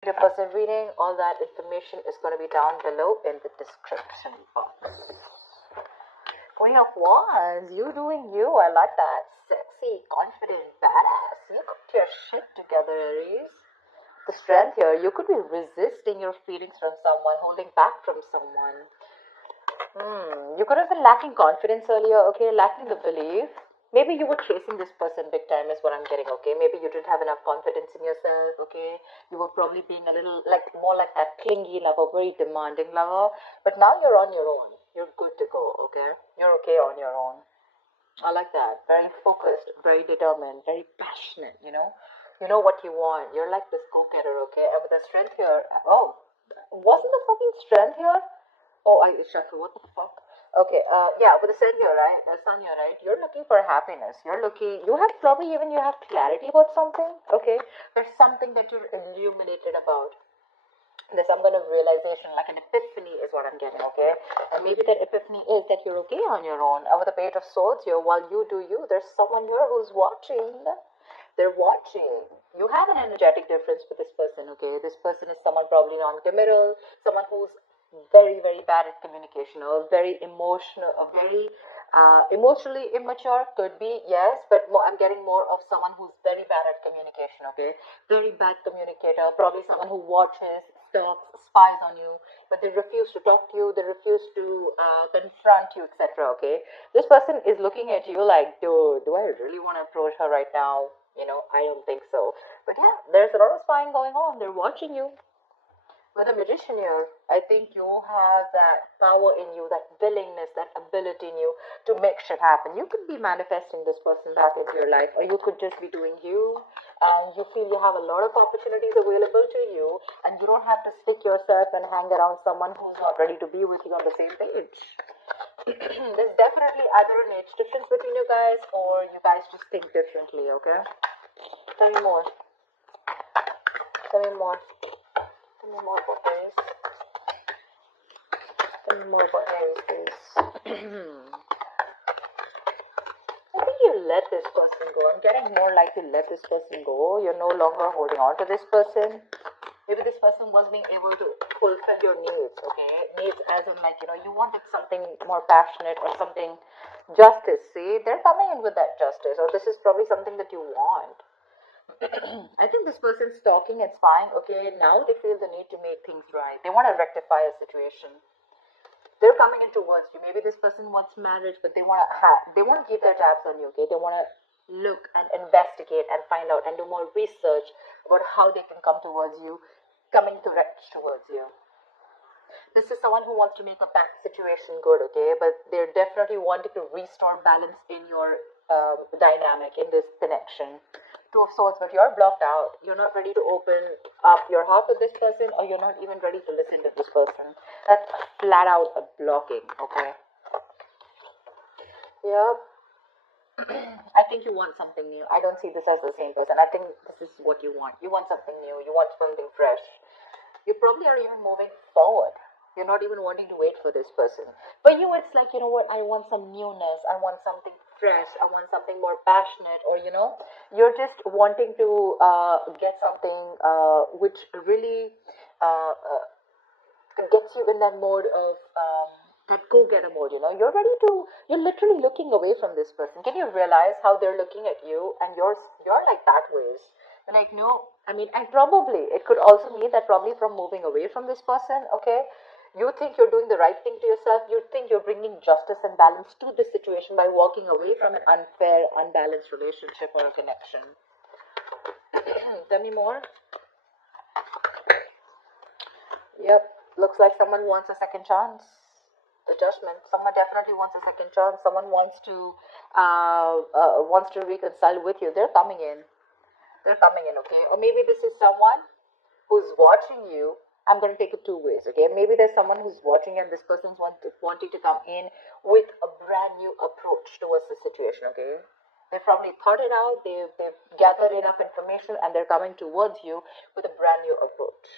Your person reading, all that information is going to be down below in the description box. Queen of Wands, you doing you. I like that. Sexy, confident, badass. You got your shit together, Aries. The strength here, you could be resisting your feelings from someone, holding back from someone. You could have been lacking confidence earlier, okay, lacking the belief. Maybe you were chasing this person big time, is what I'm getting, okay? Maybe you didn't have enough confidence in yourself, okay? You were probably being a little, like, more like that clingy lover, very demanding lover. But now you're on your own. You're good to go, okay? You're okay on your own. I like that. Very focused, very determined, very passionate, you know? You know what you want. You're like this go getter, okay? And with the strength here, oh, wasn't the fucking strength here? Oh, I Shaka, what the fuck? Okay, yeah, with the sun here, right? The sun here, right? You're looking for happiness. You're looking. You have probably even you have clarity about something. Okay, there's something that you're illuminated about. There's some kind of realization, like an epiphany, is what I'm getting. Okay, and maybe that epiphany is that you're okay on your own. With the Page of Swords here, while you do you, there's someone here who's watching. They're watching. You have an energetic difference with this person, okay? This person is someone probably non-committal, someone who's very, very bad at communication, or very emotional, or very emotionally immature, could be, yes, but more, I'm getting more of someone who's very bad at communication, okay? Very bad communicator, probably someone who watches, stalks, spies on you, but they refuse to talk to you, they refuse to confront you, etc., okay? This person is looking at you like, dude, do I really want to approach her right now? I don't think so. But yeah, there's a lot of spying going on. They're watching you. With a magician here, I think you have that power in you, that willingness, that ability in you to make shit happen. You could be manifesting this person back into your life, or you could just be doing you. You feel you have a lot of opportunities available to you, and you don't have to stick yourself and hang around someone who's not ready to be with you on the same page. There's definitely either an age difference between you guys, or you guys just think differently, okay? Tell me more. Tell me more. Tell me more about Aries. Tell me more about Aries, please. I think you let this person go. I'm getting more like you let this person go. You're no longer holding on to this person. Maybe this person was being able to fulfill your needs, okay? Needs as in, like, you wanted something more passionate or something justice. See, they're coming in with that justice, or this is probably something that you want. I think this person's talking, it's fine, okay? Now they feel the need to make things right. They want to rectify a situation. They're coming in towards you. Maybe this person wants marriage, but they want to keep their tabs on you, okay? They want to look and investigate and find out and do more research about how they can come towards you, coming to towards you. This is someone who wants to make a back situation good, okay? But they're definitely wanting to restore balance in your dynamic, in this connection. Two of Swords, but you're blocked out. You're not ready to open up your heart to this person, or you're not even ready to listen to this person. That's flat out a blocking, okay? Yep. I think you want something new. I don't see this as the same person. I think this is what you want. You want something new. You want something fresh. You probably are even moving forward. You're not even wanting to wait for this person. But you, it's like, you know what, I want some newness. I want something fresh. I want something more passionate. Or, you're just wanting to get something which really gets you in that mode of that go-getter mode. You're literally looking away from this person. Can you realize how they're looking at you, and you're like that ways? You're like, no, I mean, and probably it could also mean that probably from moving away from this person, okay, you think you're doing the right thing to yourself. You think you're bringing justice and balance to this situation by walking away from an unfair, unbalanced relationship or a connection. Tell me more. Yep, looks like someone wants a second chance. The Judgment. Someone definitely wants a second chance. Someone wants to reconcile with you. They're coming in. They're coming in, okay? Or maybe this is someone who's watching you. I'm going to take it two ways, okay? Maybe there's someone who's watching, and this person's wanting to come in with a brand new approach towards the situation, okay? They've probably thought it out. They've gathered enough information, and they're coming towards you with a brand new approach.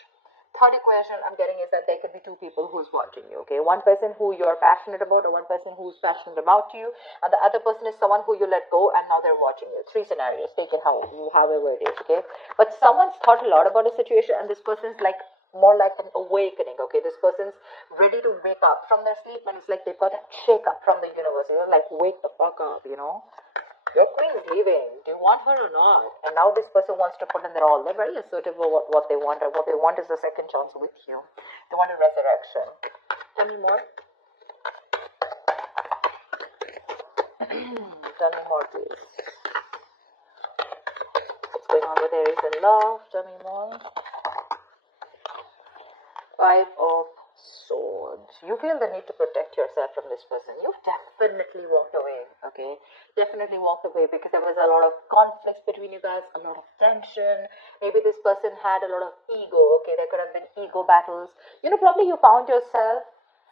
Third equation I'm getting is that there could be two people who's watching you, okay? One person who you're passionate about, or one person who's passionate about you, and the other person is someone who you let go and now they're watching you. Three scenarios, take it however it is, okay? But someone's thought a lot about a situation, and this person's like more like an awakening, okay? This person's ready to wake up from their sleep, and it's like they've got a shake up from the universe, like wake the fuck up, Your queen is leaving. Do you want her or not? And now this person wants to put in their all. They're very assertive about what they want, and what they want is a second chance with you. They want a resurrection. Tell me more. Tell me more, please. What's going on with Aries in love? Tell me more. Five of Swords. You feel the need to protect yourself from this person. You've definitely walked away, okay? Definitely walked away because there was a lot of conflicts between you guys, a lot of tension. Maybe this person had a lot of ego, okay? There could have been ego battles. Probably you found yourself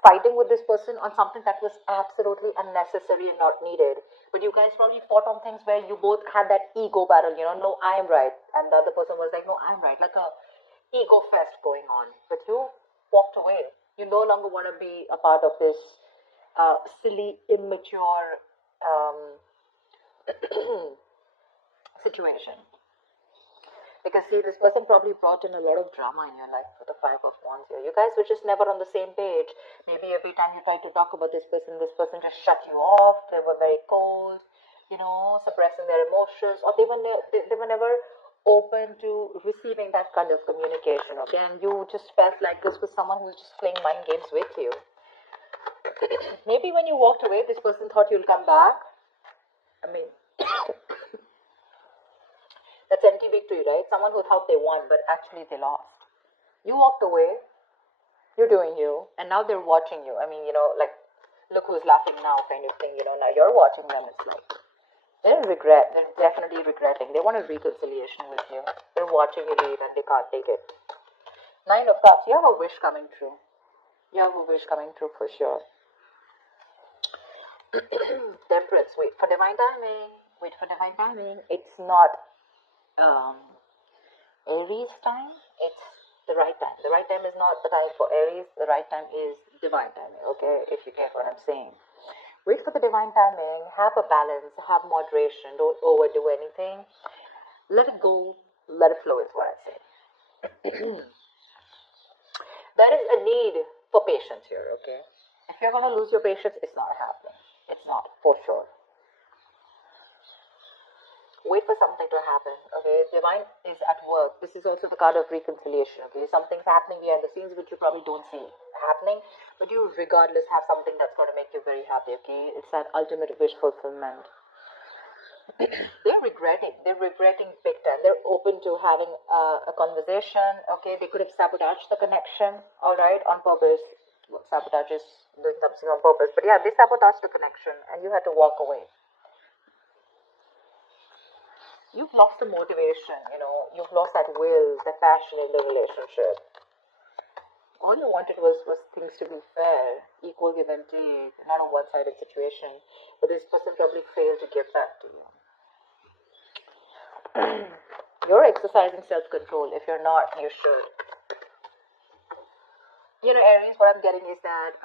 fighting with this person on something that was absolutely unnecessary and not needed. But you guys probably fought on things where you both had that ego battle, no, I am right. And the other person was like, no, I'm right. Like a ego fest going on. But you walked away. You no longer want to be a part of this silly, immature situation. Because see, this person probably brought in a lot of drama in your life with the Five of Wands here. You guys were just never on the same page. Maybe every time you tried to talk about this person just shut you off. They were very cold, suppressing their emotions, or they were never open to receiving that kind of communication. Okay, and you just felt like this was someone who was just playing mind games with you. Maybe when you walked away, this person thought you'll come back. I mean, that's empty victory, right? Someone who thought they won, but actually they lost. You walked away, you're doing you, and now they're watching you. I mean, like, look who's laughing now kind of thing, now you're watching them. It's like, they're definitely regretting. They want a reconciliation with you. They're watching you leave and they can't take it. Nine of Cups, you have a wish coming true. You have a wish coming true for sure. Temperance, wait for divine timing. Wait for divine timing. It's not Aries time, it's the right time. The right time is not the time for Aries. The right time is divine timing, okay? If you get what I'm saying. Wait for the divine timing, have a balance, have moderation, don't overdo anything. Let it go, let it flow is what I say. There is a need for patience here, okay? If you're going to lose your patience, it's not happening. It's not, for sure. Wait for something to happen, okay? Divine is at work. This is also the card of reconciliation, okay? Something's happening behind the scenes which you probably don't see happening, but you regardless have something that's going to make you very happy, okay? It's that ultimate wish fulfillment. They're regretting big time. They're open to having a conversation, okay? They could have sabotaged the connection, all right, on purpose. Well, sabotage is doing something on purpose, but yeah, they sabotaged the connection and you had to walk away. You've lost the motivation, you've lost that will, the passion in the relationship. All you wanted was things to be fair, equal give and take, not a one-sided situation. But this person probably failed to give that to you. You're exercising self-control. If you're not, you should. Aries, what I'm getting is that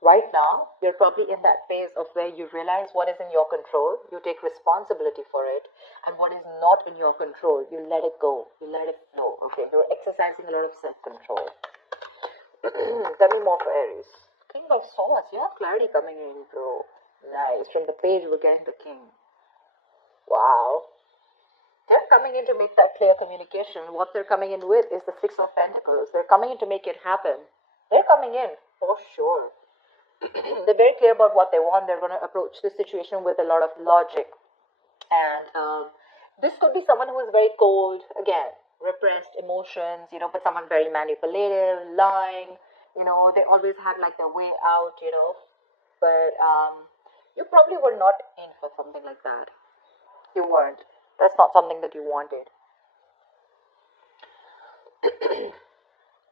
right now, you're probably in that phase of where you realize what is in your control, you take responsibility for it, and what is not in your control, you let it go, you let it flow, okay? You're exercising a lot of self-control. Tell me more for Aries. King of Swords, you have clarity coming in, bro. Nice. From the page, we're getting the King. Wow. They're coming in to make that clear communication. What they're coming in with is the Six of Pentacles. They're coming in to make it happen. They're coming in, for sure. They're very clear about what they want. They're going to approach this situation with a lot of logic. And this could be someone who is very cold, again, repressed emotions, but someone very manipulative, lying, they always had like their way out, but you probably were not in for something like that. You weren't. That's not something that you wanted.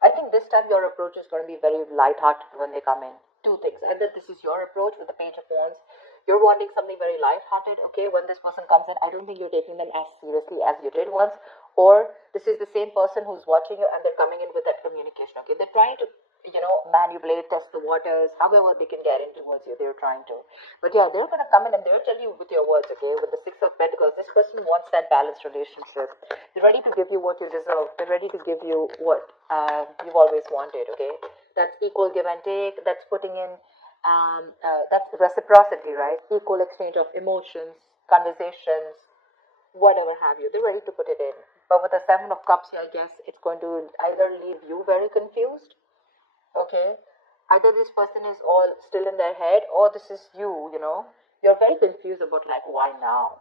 I think this time your approach is going to be very light-hearted when they come in. Two things. Either this is your approach with the Page of Wands. You're wanting something very light-hearted, okay? When this person comes in, I don't think you're taking them as seriously as you did once. Or this is the same person who's watching you and they're coming in with that communication. Okay, they're trying to manipulate, test the waters, however they can get in towards you. They're trying to, but yeah, they're gonna come in and they'll tell you with your words. Okay, with the Six of Pentacles, this person wants that balanced relationship. They're ready to give you what you deserve. They're ready to give you what you've always wanted. Okay, that's equal give and take. That's putting in that's reciprocity, right? Equal exchange of emotions, conversations, whatever have you. They're ready to put it in. But with the Seven of Cups here, I guess it's going to either leave you very confused, okay? Either this person is all still in their head, or this is you. You're very confused about, like, why now?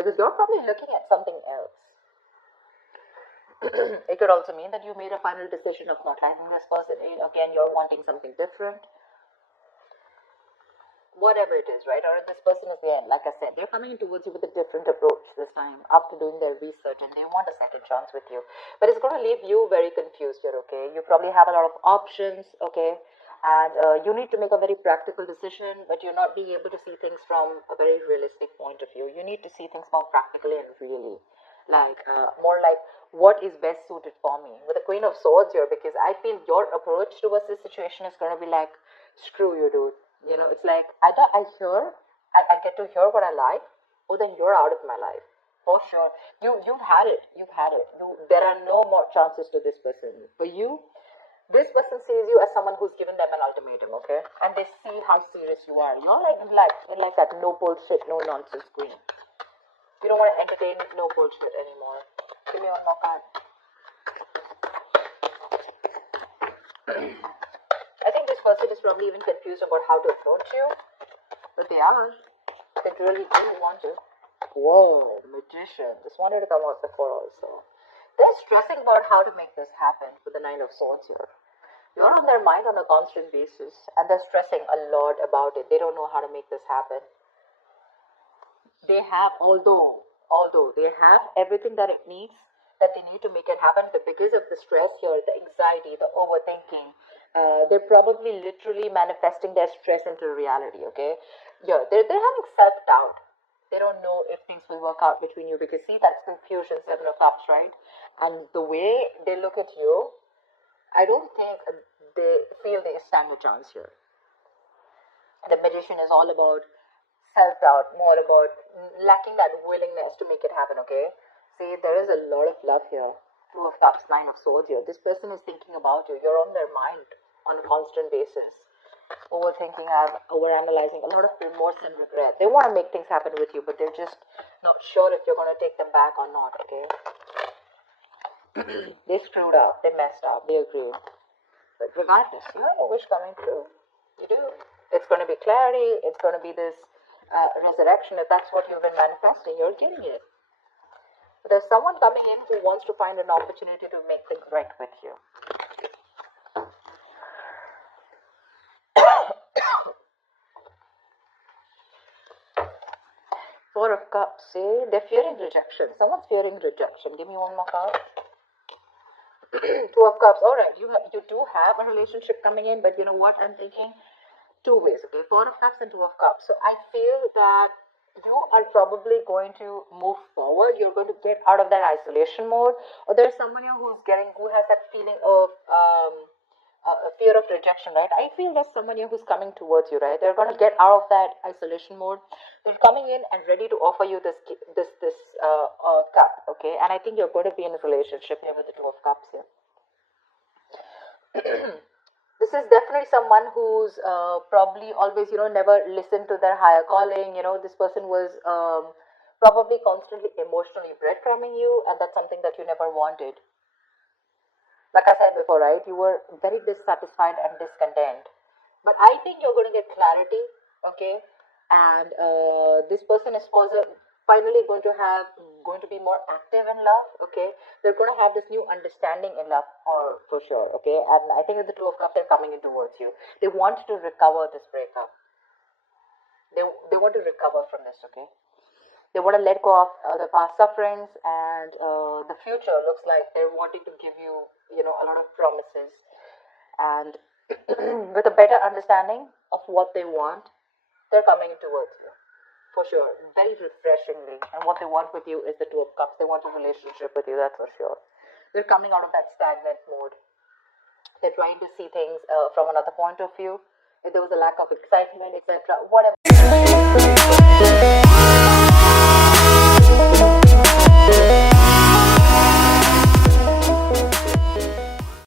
Because you're probably looking at something else. It could also mean that you made a final decision of not liking this person. Again, you're wanting something different, whatever it is, right? Or this person is there, like I said, they're coming towards you with a different approach this time after doing their research, and they want a second chance with you. But it's going to leave you very confused here, okay? You probably have a lot of options, okay? And you need to make a very practical decision, but you're not being able to see things from a very realistic point of view. You need to see things more practically and really, like more like what is best suited for me. With the Queen of Swords here, because I feel your approach towards this situation is going to be like, screw you, dude. It's like either I get to hear what I like, or then you're out of my life. For sure. You've had it. You've had it. There are no more chances to this person. For you, this person sees you as someone who's given them an ultimatum, okay? And they see how serious you are. You're like that no bullshit, no nonsense queen. You don't want to entertain no bullshit anymore. Give me one more card. I think this person is probably even confused about how to approach you, but they are. They really do want to. Whoa, Magician. This wanted to come out before also. They're stressing about how to make this happen with the Nine of Swords here. You're on their mind on a constant basis, and they're stressing a lot about it. They don't know how to make this happen. They have, although they have everything that it needs, that they need to make it happen, but because of the stress here, the anxiety, the overthinking, they're probably literally manifesting their stress into reality, okay? Yeah, they're having self-doubt. They don't know if things will work out between you, because see, that's confusion, Seven of Cups, right? And the way they look at you, I don't think they feel they stand a chance here. The Magician is all about self-doubt, more about lacking that willingness to make it happen, okay? See, there is a lot of love here. Two of Cups, Nine of Swords here. This person is thinking about you. You're on their mind on a constant basis. Overthinking, overanalyzing, a lot of remorse and regret. They want to make things happen with you, but they're just not sure if you're going to take them back or not, okay? They screwed up, they messed up, they agree. But regardless, you have a wish coming true. You do. It's going to be clarity, it's going to be this resurrection. If that's what you've been manifesting, you're getting it. But there's someone coming in who wants to find an opportunity to make things right with you. Four of Cups, see? They're fearing rejection. Someone's fearing rejection. Give me one more card. Two of Cups. All right, you do have a relationship coming in, but you know what I'm thinking? Two ways, okay? Four of Cups and Two of Cups. So I feel that you are probably going to move forward. You're going to get out of that isolation mode, or there's someone here who has that feeling of a fear of rejection, right? I feel there's someone here who's coming towards you, right? They're going to get out of that isolation mode. They're coming in and ready to offer you this cup, okay? And I think you're going to be in a relationship here with the Two of Cups here. This is definitely someone who's probably always, never listened to their higher calling. This person was probably constantly emotionally breadcrumbing you, and that's something that you never wanted. Like I said before, right? You were very dissatisfied and discontent. But I think you're going to get clarity, okay? And this person is finally going to be more active in love, okay? They're going to have this new understanding in love, or for sure, okay? And I think with the Two of Cups, they're coming in towards you. They want to recover this breakup. They want to recover from this, okay? They want to let go of the past sufferings, and the future looks like they're wanting to give you, a lot of promises, and with a better understanding of what they want, they're coming towards you. For sure. Very refreshingly. And what they want with you is the Two of Cups. They want a relationship with you, that's for sure. They're coming out of that stagnant mode. They're trying to see things from another point of view. If there was a lack of excitement, etc., whatever.